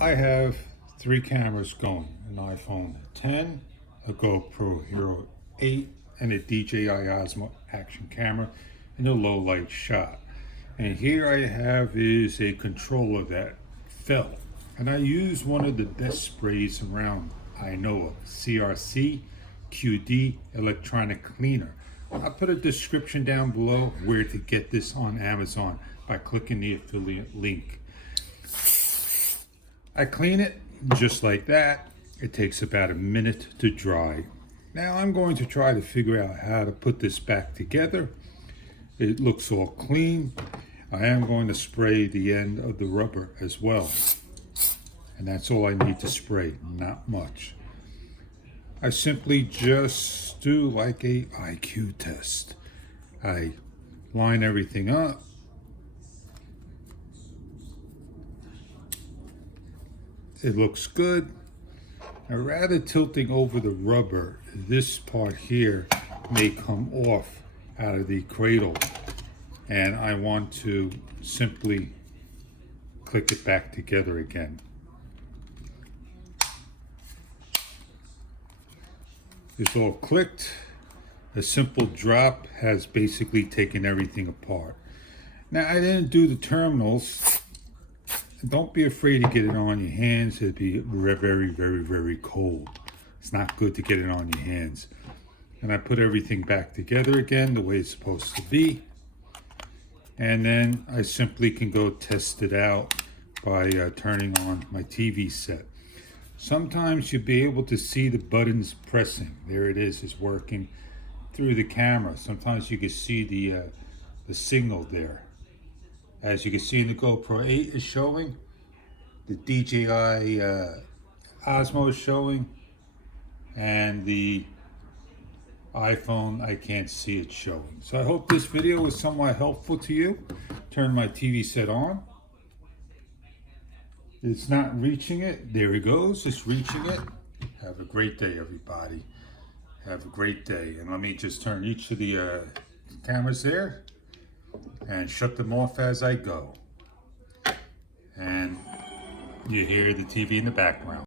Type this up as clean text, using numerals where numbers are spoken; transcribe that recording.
I have three cameras going: an iPhone 10, a GoPro Hero 8, and a DJI Osmo action camera in a low light shot. And here I have is a controller that fell. And I use one of the best sprays around I know of, CRC QD Electronic Cleaner. I'll put a description down below where to get this on Amazon by clicking the affiliate link. I clean it just like that. It takes about a minute to dry. Now I'm going to try to figure out how to put this back together. It looks all clean. I am going to spray the end of the rubber as well. And that's all I need to spray, not much. I simply just do like a IQ test. I line everything up. It looks good. Now, rather tilting over the rubber, this part here may come off out of the cradle, and I want to simply click it back together again. It's all clicked. A simple drop has basically taken everything apart. Now, I didn't do the terminals. Don't be afraid to get it on your hands. It'd be very, very, very cold. It's not good to get it on your hands. And I put everything back together again the way it's supposed to be. And then I simply can go test it out by turning on my TV set. Sometimes you'll be able to see the buttons pressing. There it is, it's working through the camera. Sometimes you can see the signal there. As you can see in the GoPro 8 is showing, the DJI Osmo is showing, and the iPhone, I can't see it showing. So I hope this video was somewhat helpful to you. Turn my TV set on. It's not reaching it. There it goes. It's reaching it. Have a great day, everybody. Have a great day. And let me just turn each of the cameras there and shut them off as I go. And you hear the TV in the background.